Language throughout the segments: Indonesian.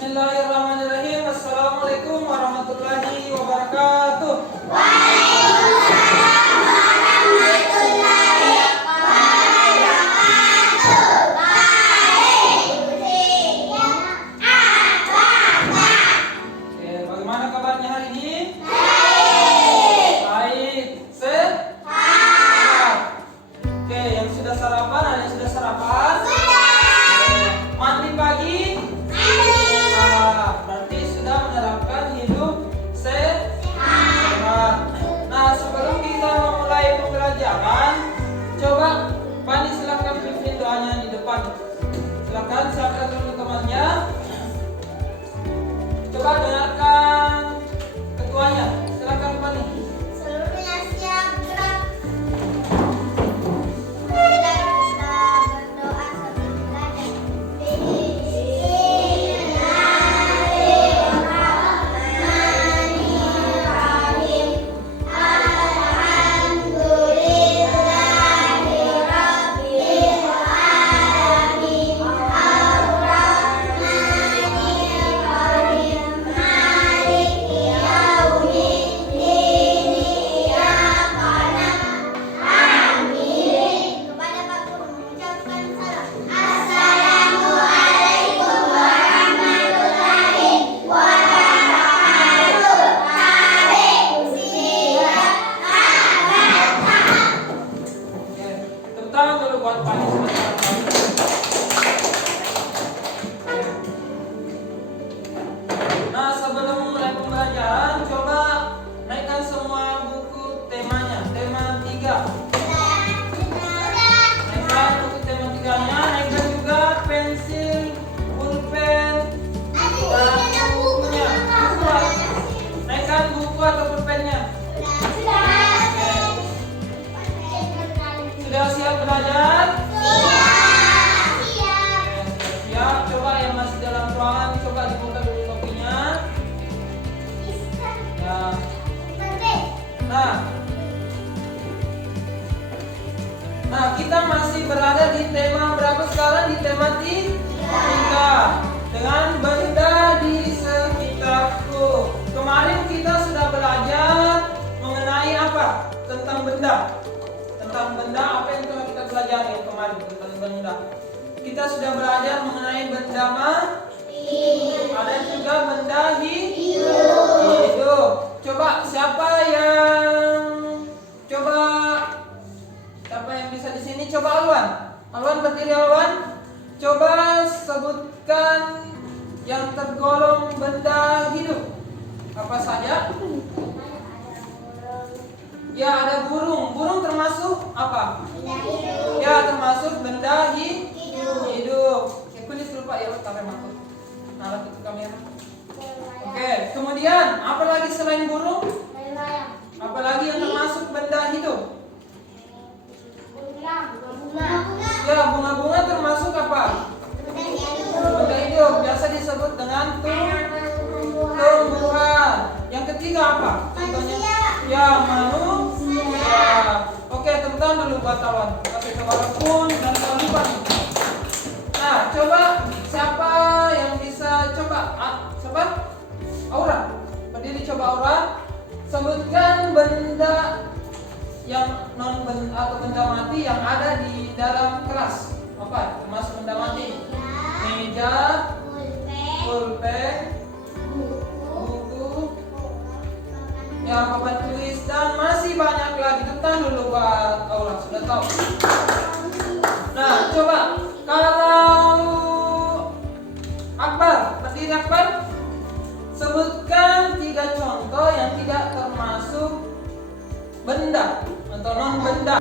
Bismillahirrahmanirrahim. Assalamualaikum warahmatullahi wabarakatuh. Waalaikumsalam warahmatullahi wabarakatuh. Baik, Oke, bagaimana kabarnya hari ini? baik. Baik, sehat. Oke, yang sudah sarapan, ada yang sudah sarapan? Mandi pagi? Berarti sudah menerapkan hidup sehat. Nah, sebelum kita memulai pembelajaran, coba Pani silakan pimpin doanya di depan. Silakan siapkan dulu temannya. Coba dengarkan ketuanya. Silakan Pani. Seluruhnya siap gerak. Marilah kita berdoa sebelum belajar. Bismillahirrahmanirrahim. Alhamdulillahirabbil alamin. Ar-Rahmanirrahim. Maliki yaumiddin. Iyyaka na'budu. Kepada Pak Guru mengucapkan salam. Assalamualaikum warahmatullahi wabarakatuh. Tarik, siap, Oke, tepuk tangan dulu buat Pani sudah sarapan. Nah, sebelum mulai pembelajaran, coba naikkan semua buku temanya, tema 3. Naikkan buku tema 3-nya, naikkan juga pensil, pulpen, dan bukunya. Naikkan buku atau pulpennya. Sudah siap belajar? Oke, sudah siap. Coba yang masih dalam ruangan, coba dibuka dulu kopinya. Ya. Nah, kita masih berada di tema berapa sekarang? Di tema 3 dengan benda di sekitarku. Kemarin kita sudah belajar mengenai apa? Tentang benda. Tentang benda, apa yang telah kita pelajari kemarin tentang benda? Kita sudah belajar mengenai benda mati. Ada juga benda hidup. Coba siapa yang bisa di sini? Coba Alwan. Alwan berdiri Alwan. Coba sebutkan yang tergolong benda hidup. Apa saja? Ya, ada burung. Burung termasuk apa? Ya, termasuk benda hidup. Oke, kulis dulu Pak ya, taruh masuk. Nah, itu kamera. Oke, kemudian apa lagi selain burung? Apalagi yang termasuk benda hidup? Ya, bunga-bunga termasuk apa? Benda hidup, biasa disebut dengan tumbuhan. Yang ketiga apa? Contohnya? Ya, manusia. Oke, teman-teman dulu buat kawan. Kasih ke walaupun dan jangan lupa nih. Nah, coba siapa yang bisa coba? Siapa? Aura. Berdiri coba Aura. Sebutkan benda yang non benda atau benda mati yang ada di dalam kelas. Apa? Termasuk benda mati. Meja, pulpen, buku, ya papan tulis dan masih banyak lagi. Tentang dulu buat Aura, sudah tahu. Nah, coba kalau Akbar, berdiri Akbar. Sebutkan 3 contoh yang tidak termasuk benda atau non benda.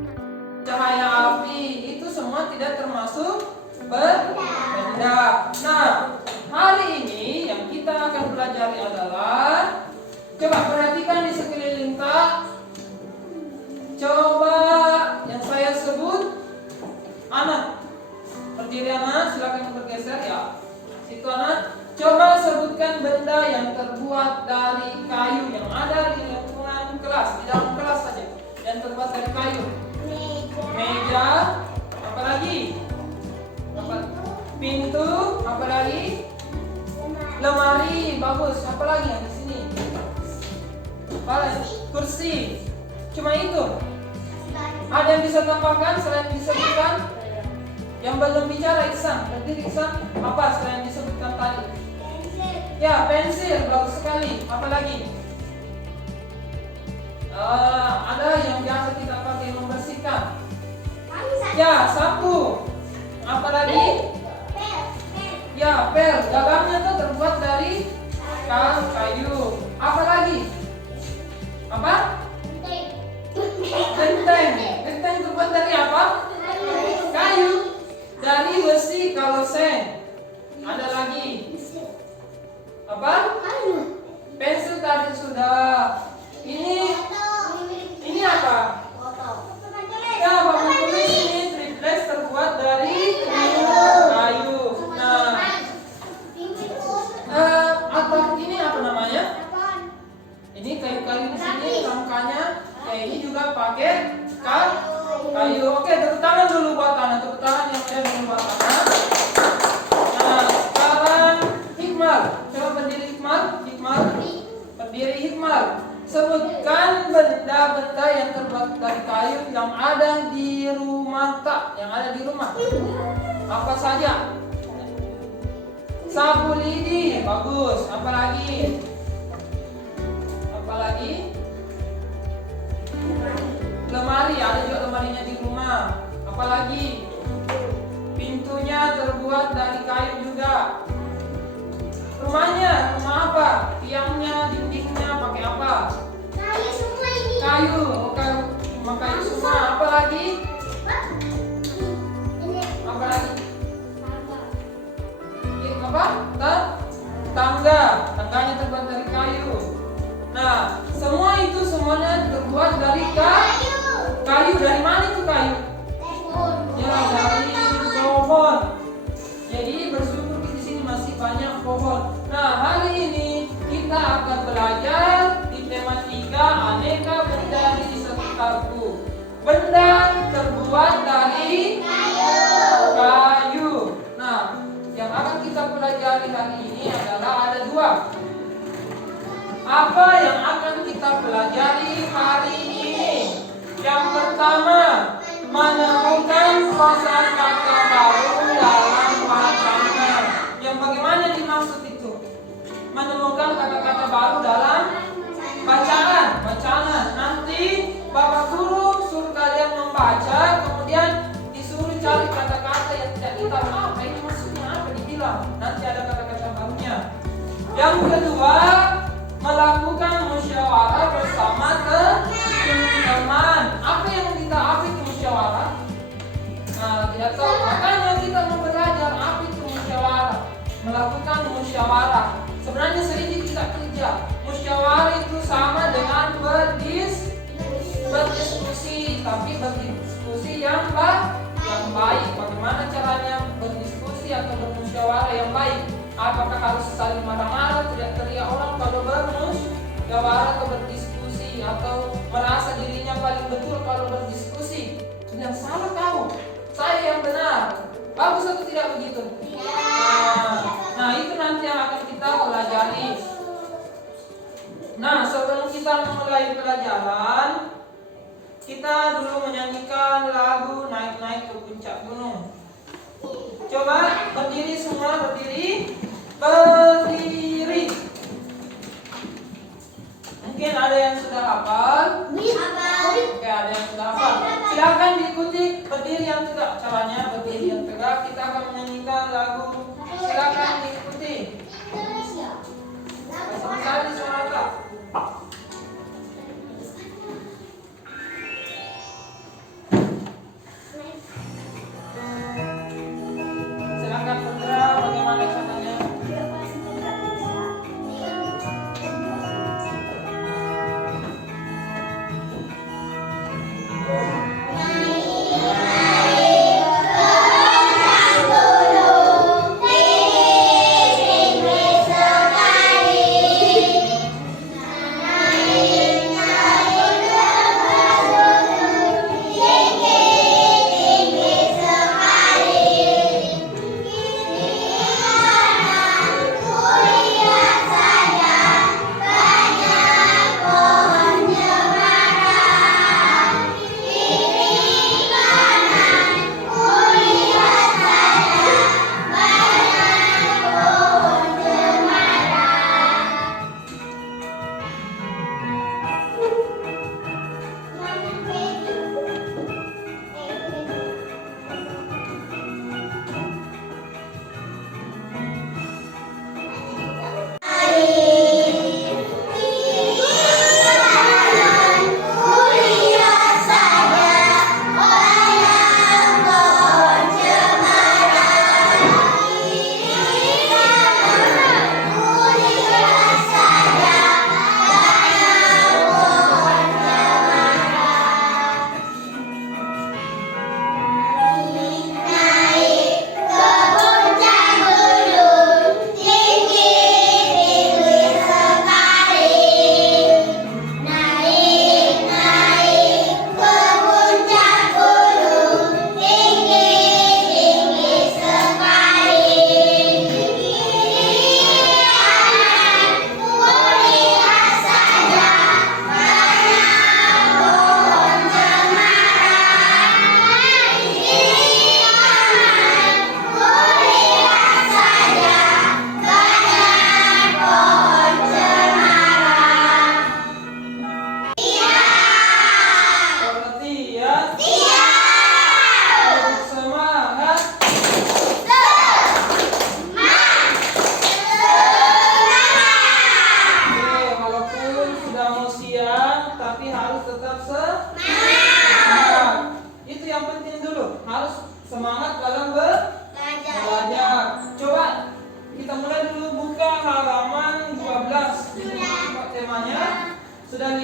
Cahaya api itu semua tidak termasuk benda. Nah, hari ini yang kita akan pelajari adalah, coba perhatikan di sekeliling Kak. Coba yang saya sebut anak. Berdiri anak, silakan bergeser ya. Situ anak. Coba sebutkan benda yang terbuat dari kayu yang ada di lingkungan kelas, di dalam kelas saja. Yang terbuat dari kayu. Meja. Apa lagi? Pintu. Apa lagi? bagus. Apa lagi yang di sini? Apa lagi? Kursi. Cuma itu. Ada yang bisa tambahkan selain disebutkan? Yang belum bicara Iksan. Berdiri Iksan. Apa selain disebutkan tadi? Ya, pensil. Bagus sekali. Apa lagi? Ada yang biasa kita pakai membersihkan. Ya, sapu. Apa lagi? Ya, pel. Gagangnya tuh terbuat dari kayu. Apa lagi? Apa? Genteng. Genteng terbuat dari apa? Kayu. Dari besi kalau sen. Ada lagi? Apa? Pensil tadi sudah. Ini apa? Ya, papan tulis ini triplex terbuat dari kayu. Nah, atap ini apa namanya? Ini kayu-kayu di sini rangkanya. Ini juga pakai kayu. Oke, tepuk tangan dulu buat Ana. Tepuk tangan yang ada dulu buat Ana. Nah, sekarang Hikmal. Coba berdiri Hikmal. Berdiri Hikmal. Sebutkan benda-benda yang terbuat dari kayu yang ada di rumah tak, yang ada di rumah. Apa saja? Sapu lidi, bagus. Apa lagi? Lemari, ada juga lemarinya di rumah. Apa lagi? Pintunya terbuat dari kayu juga. Rumah apa? Tiangnya, dindingnya pakai apa? Kayu. Cuma kayu semua. Apa lagi? Apa? Tangganya terbuat dari kayu. Nah, semuanya terbuat dari kayu. Dari mana itu kayu? Ya, dari pohon. Jadi bersyukur di sini masih banyak pohon. Nah, hari ini kita akan belajar di tema 3 aneka benda di sekitarku. Benda terbuat dari kayu. Nah, yang akan kita pelajari hari ini adalah ada 2. Apa yang akan kita pelajari hari ini? Yang pertama, menemukan kosakata baru dalam bacaan. Yang bagaimana dimaksud itu? Menemukan kata-kata baru dalam bacaan. Nanti Bapak Guru suruh kalian membaca, kemudian disuruh cari kata-kata yang tidak ditahu. Apa ini maksudnya? Apa dibilang? Nanti ada kata-kata barunya. Yang kedua, melakukan musyawarah bersama teman. Apa itu musyawarah? Nah, tidak tahu. Makanya kita mau belajar apa itu musyawarah. Melakukan musyawarah. Sebenarnya sedikit kita kerja. Musyawarah itu sama dengan berdiskusi, tapi berdiskusi yang baik. Bagaimana caranya berdiskusi atau bermusyawarah yang baik? Apakah harus saling marah-marah, teriak-teriak orang kalau bermusyawarah atau berdiskusi, atau merasa dirinya paling betul kalau berdiskusi? Yang salah kamu, saya yang benar. Bagus atau tidak begitu? Nah, itu nanti yang akan kita pelajari. Nah, sebelum kita memulai pelajaran, kita dulu menyanyikan lagu Naik-Naik ke Puncak Gunung. Coba berdiri semua, berdiri. Mungkin ada yang sudah hafal. Oke, ada yang sudah hafal. Silakan diikuti. Berdiri yang tegak. Caranya berdiri yang tegak. Kita akan menyanyikan lagu. Silakan diikuti. Sama-sama disuarakan. Silakan bergerak. Bagaimana caranya? Naik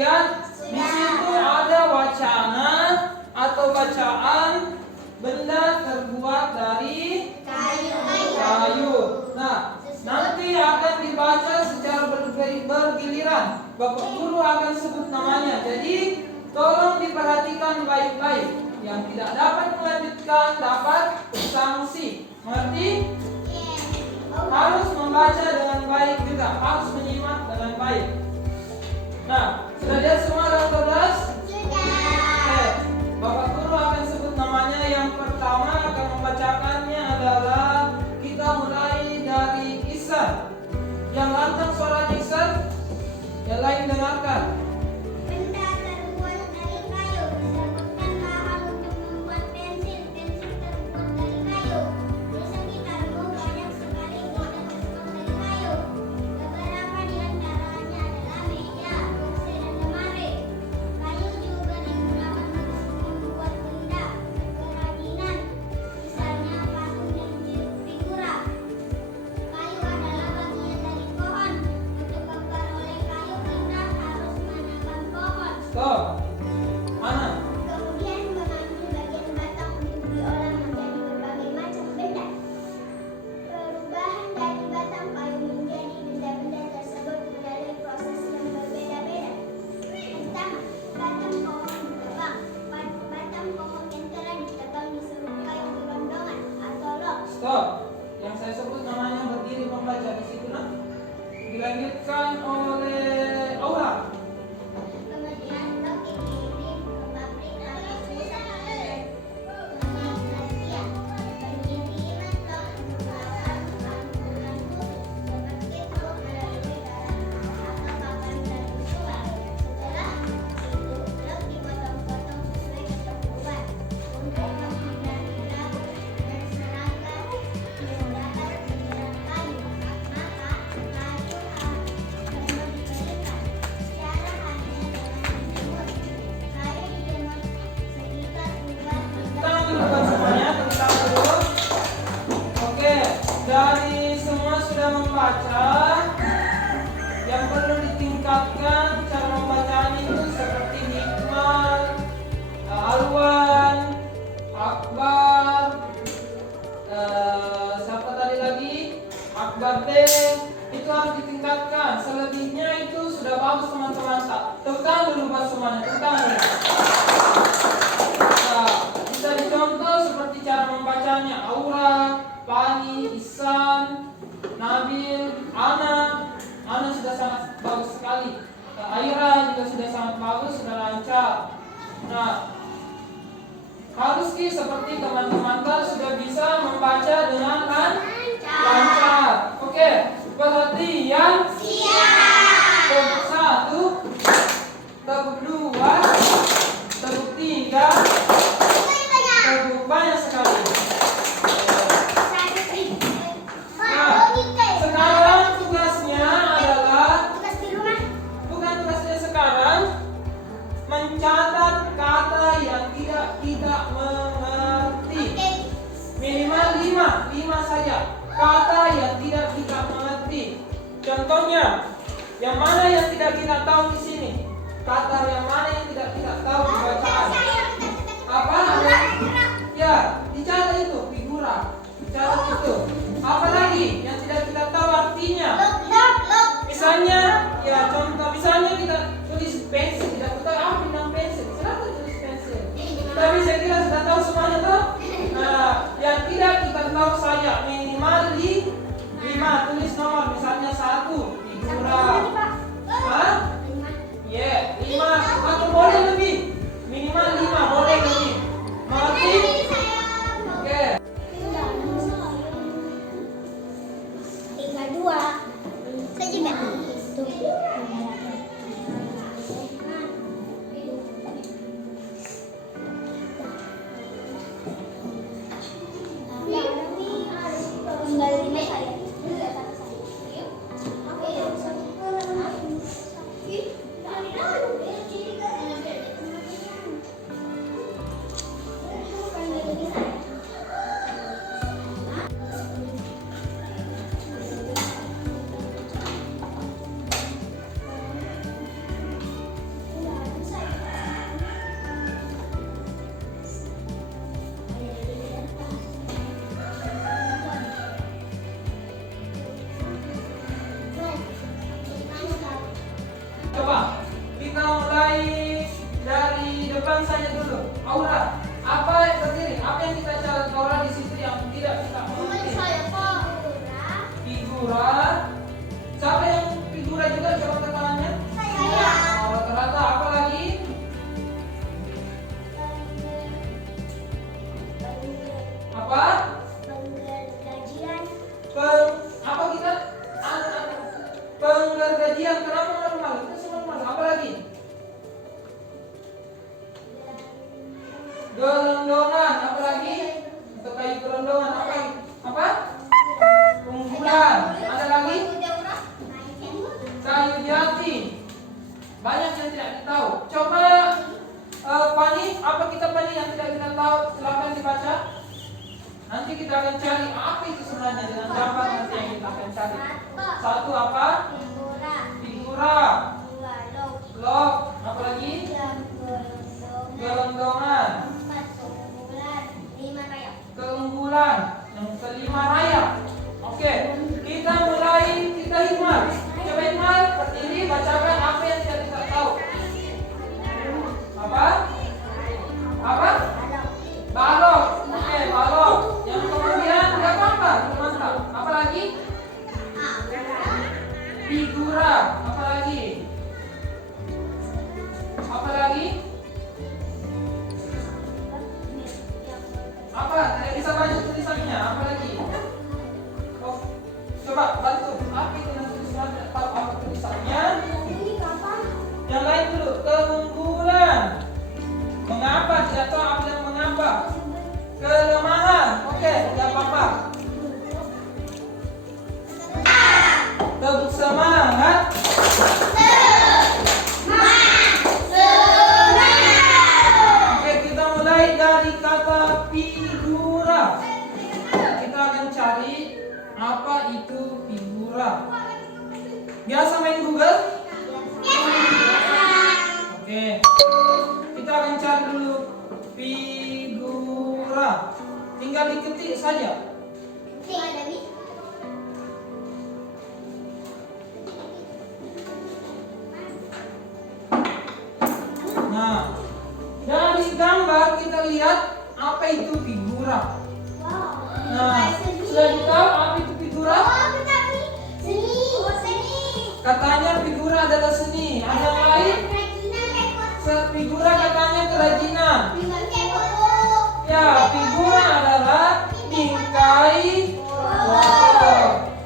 lihat di situ ada wacana atau bacaan benda terbuat dari kayu. Nah, nanti akan dibaca secara bergiliran. Bapak guru akan sebut namanya. Jadi tolong diperhatikan baik-baik. Yang tidak dapat melanjutkan dapat sanksi. Mengerti? Harus membaca dengan baik juga. Harus menyimak dengan baik. Nah, sudah lihat semua dalam kelas? Oke. Bapak guru akan sebut namanya. Yang pertama akan membacakannya adalah kita mulai dari Ihsan. Yang lantang suaranya Ihsan. Yang lain dengarkan. Benda terbuat dari kayu disebutkan bahan untuk membuat pensil. Pensil terbuat dari kayu. Di sekitarmu banyak sekali benda terbuat dari kayu. Beberapa di antaranya adalah meja, kursi, dan lemari. Kayu juga digunakan untuk membuat benda kerajinan, misalnya patung dan figura. Kayu adalah bagian dari pohon. Untuk gambar oleh kayu kita harus menanam pohon. Stop. Ana. Kemudian mengambil bagian batang untuk diolah menjadi berbagai macam benda. Perubahan dari batang kayu menjadi benda-benda tersebut melalui proses yang berbeda-beda. Pertama, batang pohon ditebang. Batang pohon yang telah ditebang disuruh kayu gelondongan atau log. Stop. Yang saya sebut namanya berdiri membaca di situ nak. Dilanjutkan oleh Aura. Kemudian log dikirim ke pabrik atau perusahaan Malaysia. Pengiriman log merupakan pengumpulan khusus seperti itu melalui darat atau papan bersurat. Setelah itu log dipotong-potong sesuai ketentuan untuk menghindari rabun dan serangga yang dapat menyerang kayu. Maka kayu perlu diberikan secara halnya dengan dijemur. Kayu dijemur sekitar 2 hingga Tentang dulu buat semuanya, tentang dulu. Oke, dari semua sudah membaca. Yang perlu ditingkatkan cara membacanya itu seperti hikmah, alwan, akbar, siapa tadi lagi? Akbar deh. Itu harus ditingkatkan. Selebihnya itu sudah bagus teman-teman. Tentang dulu buat semuanya, tentang dulu. Nah, bisa dicontoh seperti cara membacanya. Aura, Pani, Ihsan, Nabil, Ana. Ana sudah sangat bagus sekali. Aira juga sudah sangat bagus, sudah lancar. Nah, harus seperti teman-teman sudah bisa membaca dengan lancar. Oke, perhatian. Tepuk 1, tepuk 2, tepuk 3, tepuk banyak sekali. Sekarang tugasnya adalah bukan tugasnya sekarang mencatat kata yang tidak mengerti. Minimal 5 saja kata yang tidak kita mengerti. Contohnya, yang mana yang tidak kita tahu di sini? Kata yang mana yang tidak kita tahu di bacaan? Apa? Ya, dicatat itu figura. Dicatat itu. Apa lagi yang tidak kita tahu artinya? Misalnya, ya contoh misalnya kita tulis pensil, tidak tahu apa bilang pensil. Kenapa tulis pensil? Tapi saya kira sudah tahu semuanya toh. Nah, yang tidak kita tahu saja minimal 5 tulis nomor misalnya 1 figura. Hah? Ya, 5 atau boleh lebih. Minimal 5 boleh lebih. Mengerti? Oke. apa? Penggergajian. Apa kita? Penggergajian. Kenapa malu-malu? Itu semua malu. Apa lagi? Gelondongan. Apa lagi? Untuk kayu gelondongan. Apa lagi? Apa? Unggulan. Ada lagi? Kayu jati. Banyak yang tidak kita tahu. Coba Fani, apa kita Fani yang tidak kita tahu? Silakan dibaca. Nanti kita akan cari apa itu sebenarnya dengan gambar nanti yang kita akan cari. Satu apa? Figura. Log. Apa lagi? Gelondongan. Keunggulan. Yang kelima rayap. Oke, kita mulai, kita hikmat. Coba hikmat, berdiri, bacakan apa yang tidak kita tahu. Apa? Apa? Balok. Oke, balok. Yang kemudian nggak apa-apa, mantap. Apa lagi? Figura. Apa lagi? Apa lagi? Apa? Tidak bisa baca tulisannya. Apa lagi? Oh, coba bantu. Apa itu nanti tulisannya? Tidak tahu apa tulisannya. Yang lain dulu. Keunggulan. Mengapa? Tidak tahu apa yang mengapa. Kelemahan. Oke, tidak apa-apa. Tepuk semangat. Oke, kita mulai dari kata figura. Kita akan cari apa itu figura. Biasa main Google? Oke. Kita akan cari dulu figura. Tinggal diketik saja. Nah, dari gambar kita lihat apa itu figura. Nah, sudah tahu apa itu figura? Katanya figura adalah seni. Ada yang lain? Figura katanya kerajinan. Ya, figura adalah bingkai foto.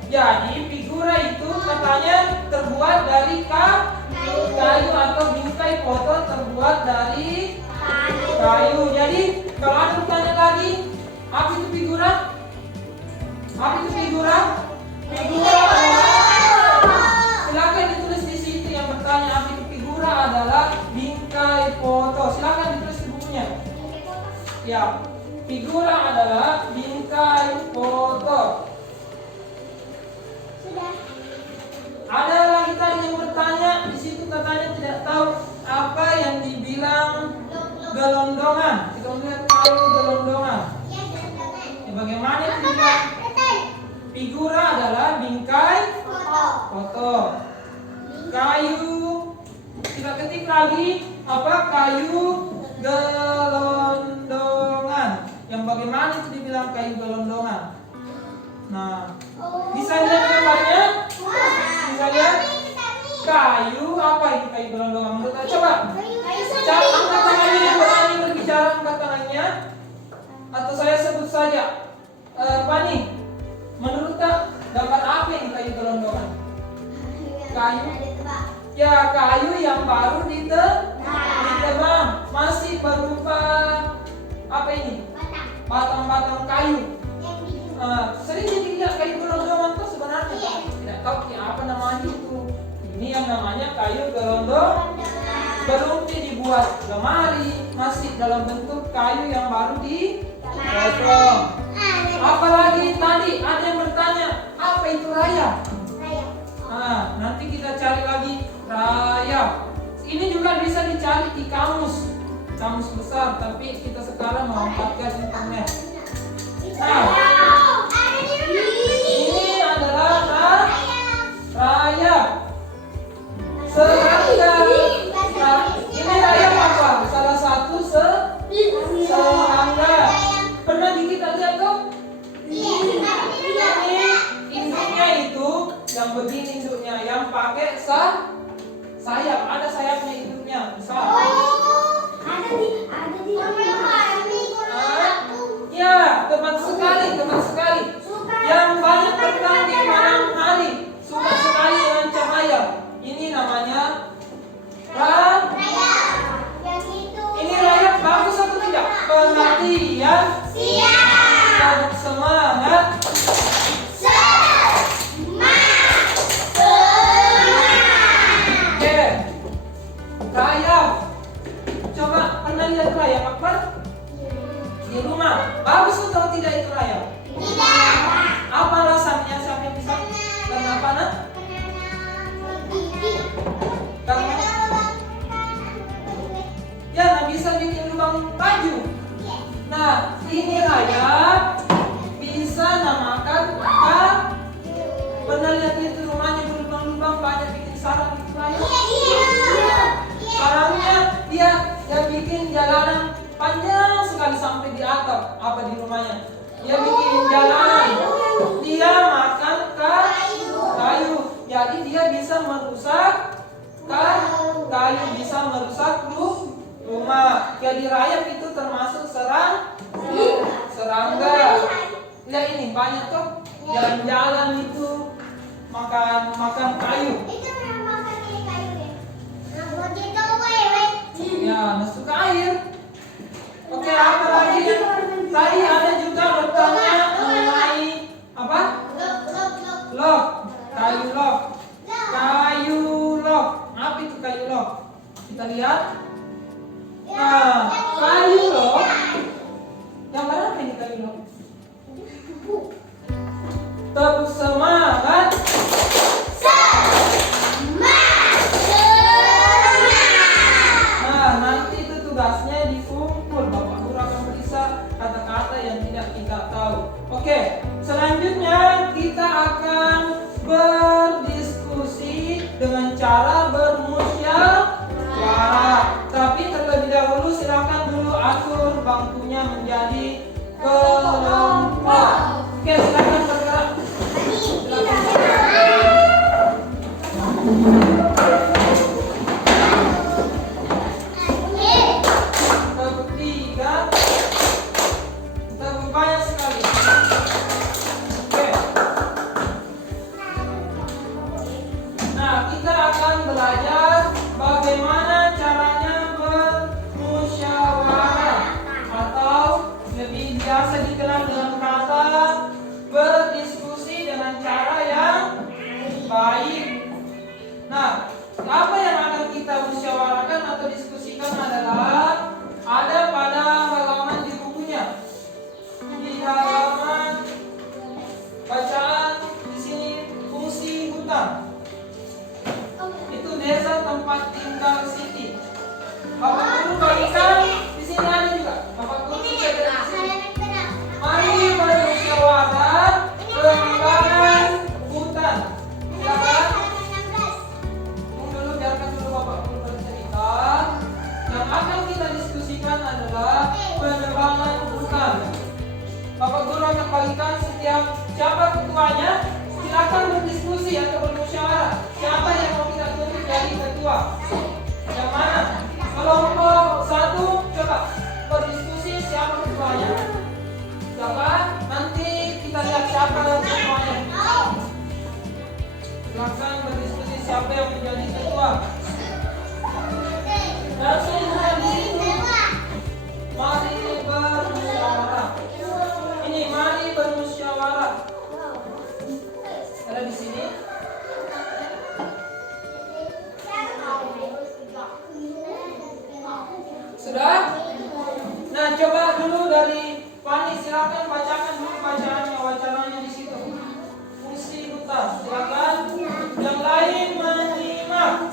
Jadi figura itu katanya terbuat dari kayu atau bingkai foto terbuat dari kayu. Jadi kalau ada bertanya lagi, apa itu figura? Apa itu figura? Figura adalah, silakan ditulis di situ yang bertanya apa itu figura adalah bingkai foto. Silakan ditulis di bukunya. Ya, figura adalah bingkai foto. Sudah. Ada lagi tadi yang bertanya di situ katanya tidak tahu apa yang dibilang gelondongan. Kita melihat kayu gelondongan. Ya, bagaimana itu dibilang? Figura adalah bingkai foto. Kayu. Kita ketik lagi apa? Kayu gelondongan. Yang bagaimana itu dibilang kayu gelondongan? Nah, bisa lihat gambarnya? Bisa lihat? Kayu apa itu kayu gelondongan? Menurut Anda? Coba. Angkat tangannya yang berani berbicara, angkat tangannya. Atau saya sebut saja. Fani, menurut tak gambar apa yang kayu gelondongan? Kayu. Ya, kayu yang baru ditebang, masih berupa apa ini? Batang-batang kayu. Sering dilihat kayu gelondongan tuh sebenarnya tidak tahu apa namanya itu. Ini yang namanya kayu gelondong. Belum dibuat lemari, masih dalam bentuk kayu yang baru dipotong. Apalagi tadi ada yang bertanya apa itu rayap? Nanti kita cari lagi rayap. Ini juga bisa dicari di kamus besar, tapi kita sekarang memanfaatkan internet. Nah, ini adalah rayap. Serangga. Ini rayap apa? Salah satu serangga. Pernah kita lihat tuh? Ini induknya itu yang begini induknya, yang pakai sayap. Ada sayapnya induknya, besar. Ada di Ya, tepat sekali, tepat sekali. Yang banyak terbang di malam hari, suka sekali dengan cahaya. Ini namanya ini rayap bagus atau tidak? Perhatian, siap, semangat. Oke, rayap. Coba pernah lihat rayap Akbar? Di rumah. Bagus atau tidak itu rayap? Apa alasannya? Siapa yang bisa? Kenapa nak? Karena ya nggak bisa bikin lubang baju. Nah, ini rayap bisa namakan pernah lihat itu rumahnya berlubang-lubang banyak bikin sarang gitu rayap. Sarangnya dia bikin jalanan panjang sekali sampai di atap apa di rumahnya. Dia bikin jalanan. Dia makan kayu. Jadi dia bisa merusak kayu, bisa merusak rumah. Jadi rayap itu termasuk serangga. Lihat ini banyak tuh jalan-jalan itu makan kayu. Ya, masuk ke air. Oke, apa lagi? Tadi ada juga bertanya mengenai apa? Log. Kayu log. Kayu log. Apa itu kayu log? Kita lihat. Nah, kayu log. Yang mana ini kayu log? Tepuk semangat. Nah, nanti itu tugasnya dikumpul. Bapak Guru akan periksa kata-kata yang tidak kita tahu. Oke, selanjutnya kita akan berdiskusi dengan cara bermusyawarah. Tapi terlebih dahulu silakan dulu atur bangkunya menjadi kelompok. Oke, silakan bergerak. Banyak sekali. Oke. Nah, kita akan belajar bagaimana caranya bermusyawarah atau lebih biasa dikenal dengan kata berdiskusi dengan cara yang baik. Nah, apa yang akan kita musyawarahkan atau diskusikan adalah ada pada halaman di bukunya. Di halaman bacaan di sini fungsi hutan. Itu desa tempat tinggal Siti. Bapak Guru bagikan di sini ada juga. Bapak Guru juga ada di sini. Mari bermusyawarah pengembangan hutan. Silakan. Tunggu dulu, biarkan dulu Bapak Guru bercerita. Yang akan kita diskusikan adalah pengembangan hutan. Bapak Guru akan bagikan setiap siapa ketuanya, silakan berdiskusi atau bermusyawarah. Siapa yang mau kita tunjuk jadi ketua? Yang mana? Kelompok 1 coba berdiskusi siapa ketuanya. Siapa? Nanti kita lihat siapa ketuanya. Silakan berdiskusi siapa yang menjadi ketua. Dan selanjutnya di sini. Mari bermusyawarah. Ini mari bermusyawarah. Ada di sini. Sudah? Nah, coba dulu dari Fani, silakan bacakan dulu wacananya di situ. Fungsi hutan, silakan. Yang lain menyimak.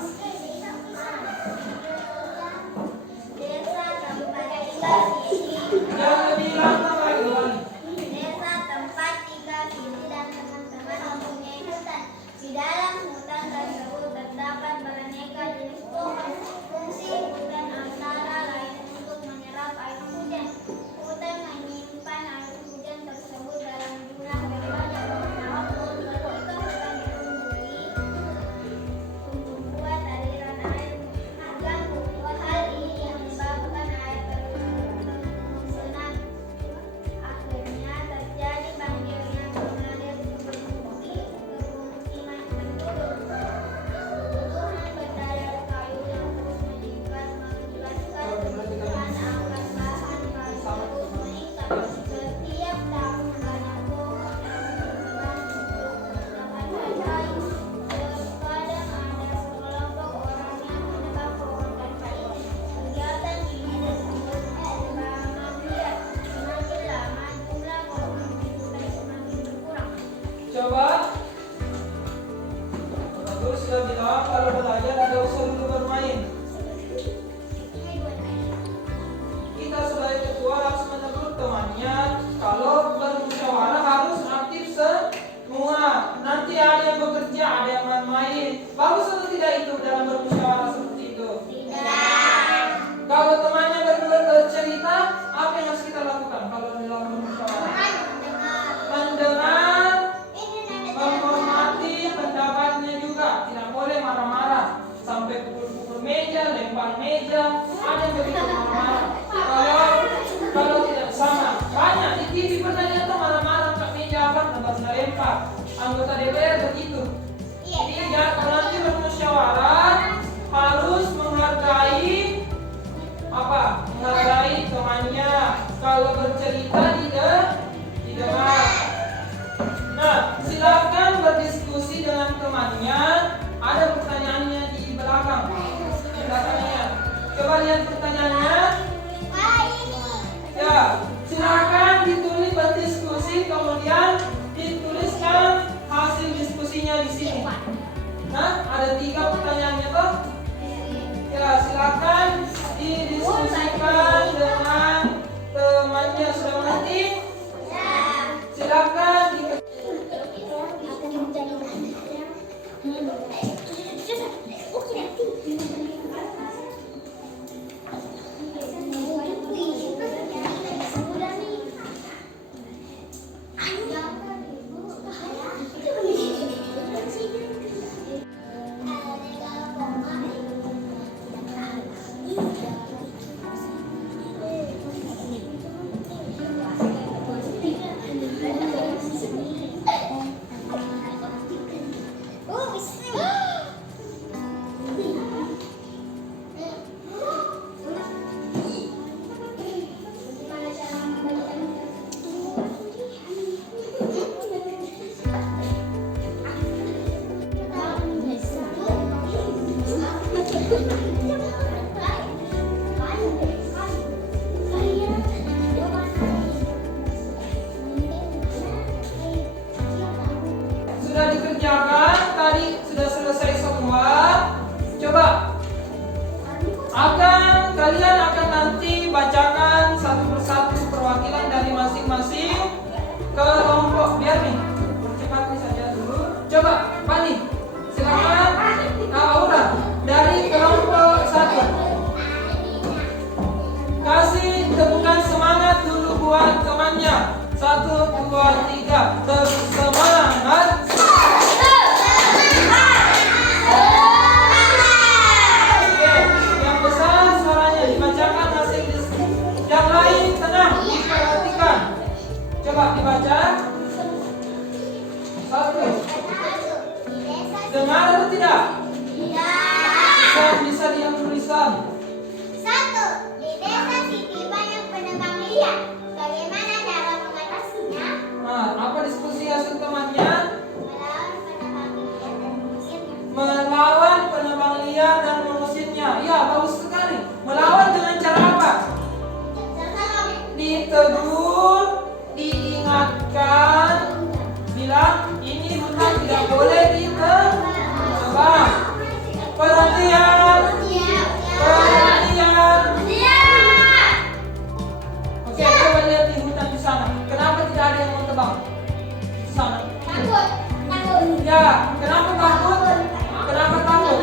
anggota DPR begitu. Iya. Jadi ya, kalau nanti bermusyawarah harus menghargai apa? Menghargai temannya. Kalau bercerita didengar. Nah, silakan berdiskusi dengan temannya. Ada pertanyaannya di belakang. Di belakangnya. Coba lihat pertanyaannya. Ya, silakan ditulis berdiskusi, kemudian dituliskan hasil diskusinya di sini. Nah, ada 3 pertanyaannya toh. Ya, silakan didiskusikan dengan temannya. Sudah mengerti? Silakan sudah dikerjakan, tadi sudah selesai semua. Coba kalian akan nanti bacakan satu persatu perwakilan dari masing-masing kelompok. Biar nih, percepat nih saja dulu. Coba, Pani, silakan. Udah dari kelompok 1. Kasih tepukan semangat dulu buat temannya. 1, 2, 3. Tepuk semangat. Oke, yang besar suaranya dibacakan hasil diskusi. Yang lain tenang, perhatikan. Coba dibaca. 1. Dengar atau tidak? Bisa diam tulisan. 1. Di desa Siti banyak penebang liar. Bagaimana cara mengatasinya? Nah, apa diskusi hasil temannya? Melawan penebang liar dan mengusirnya. Melawan penebang liar dan mengusirnya. Ya, bagus sekali. Melawan dengan cara apa? Ditegur, diingatkan, bilang ini hutan tidak boleh ditebang. Perhatian, perhatian. Oke, coba lihat di hutan di sana. Kenapa tidak ada yang mau tebang? Di sana. Takut. Ya, kenapa takut? Kenapa takut?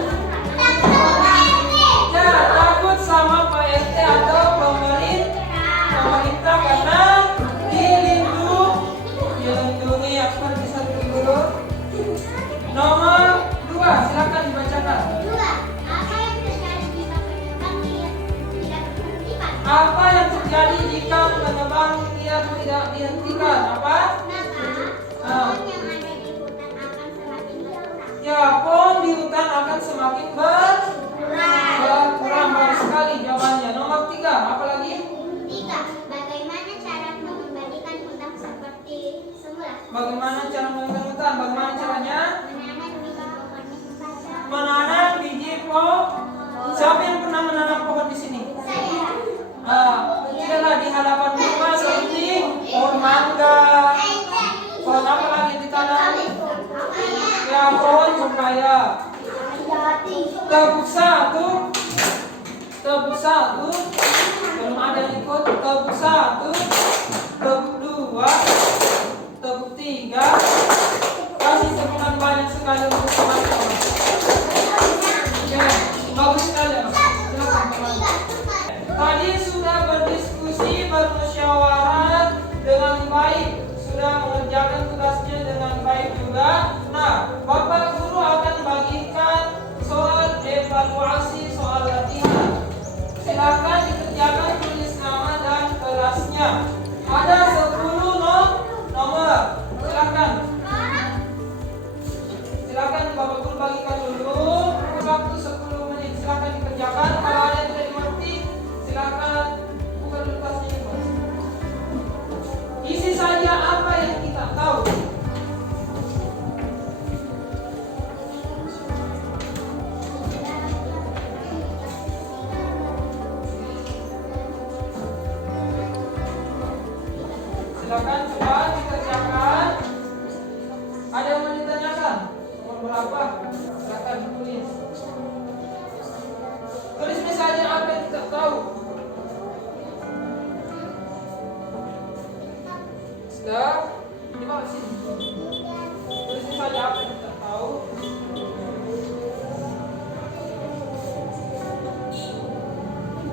Ya, takut sama Pak RT atau pemerintah karena dilindungi. Apa bisa dulu? Nomor 2, silakan dibacakan. 2. Apa yang terjadi jika penebang liar tidak dihentikan? Apa yang terjadi jika penebang liar tidak dihentikan? Apa? Maka pohon yang ada di hutan akan semakin berkurang. Ya, pohon di hutan akan semakin berkurang. Bagus sekali jawabannya. Nomor 3, apa lagi? 3. Bagaimana cara mengembalikan hutan seperti semula? Bagaimana cara mengembalikan hutan? Bagaimana caranya? Menanam biji pohon. Siapa yang pernah menanam pohon di sini? Saya. Tidaklah di hadapan rumah seperti pohon mangga. Pohon apa lagi ditanam? Ya, pohon pepaya. Tepuk 1. Tepuk 1. Belum ada yang ikut. Tepuk 1. Tepuk 2. Tepuk 3. Kasih tepukan banyak sekali untuk teman-teman. Oke, bagus sekali. Silakan teman. Tadi sudah berdiskusi, bermusyawarah dengan baik, sudah mengerjakan tugasnya dengan baik juga. Nah, Bapak Guru akan bagikan soal evaluasi, soal latihan. Silakan dikerjakan, tulis nama dan kelasnya. Ada 10 nomor. Silakan. Coba sini. Tulis saja apa yang kita tahu.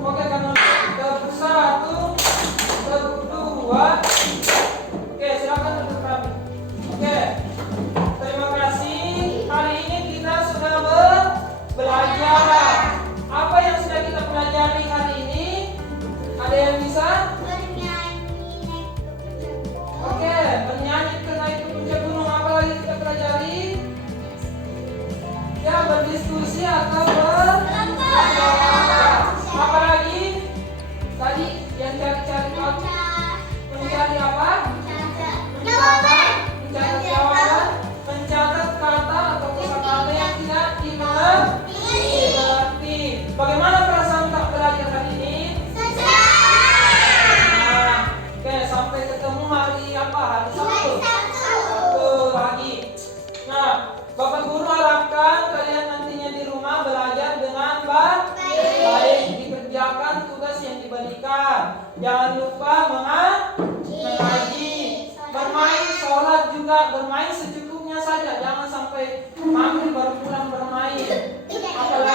Oke, karena ke satu, ke dua. Oke, silakan duduk kami. Oke, terima kasih. Hari ini kita sudah belajar. Apa yang sudah kita pelajari hari ini? Ada yang bisa? Oke, bernyanyi ke naik ke puncak gunung. Apa lagi kita pelajari? Ya, berdiskusi atau apa lagi? Tadi yang cari-cari mencari apa? Mencatat jawaban, mencatat kata atau kosakata yang tidak dimengerti. Bagaimana perasaan tak belajar hari ini? Oke, sampai ketemu hari apa? Hari Sabtu. Sabtu lagi. Nah, Bapak Guru harapkan kalian nantinya di rumah belajar dengan baik, dikerjakan tugas yang diberikan. Jangan lupa mengaji, bermain, sholat juga, bermain secukupnya saja. Jangan sampai maghrib baru pulang bermain. Apalagi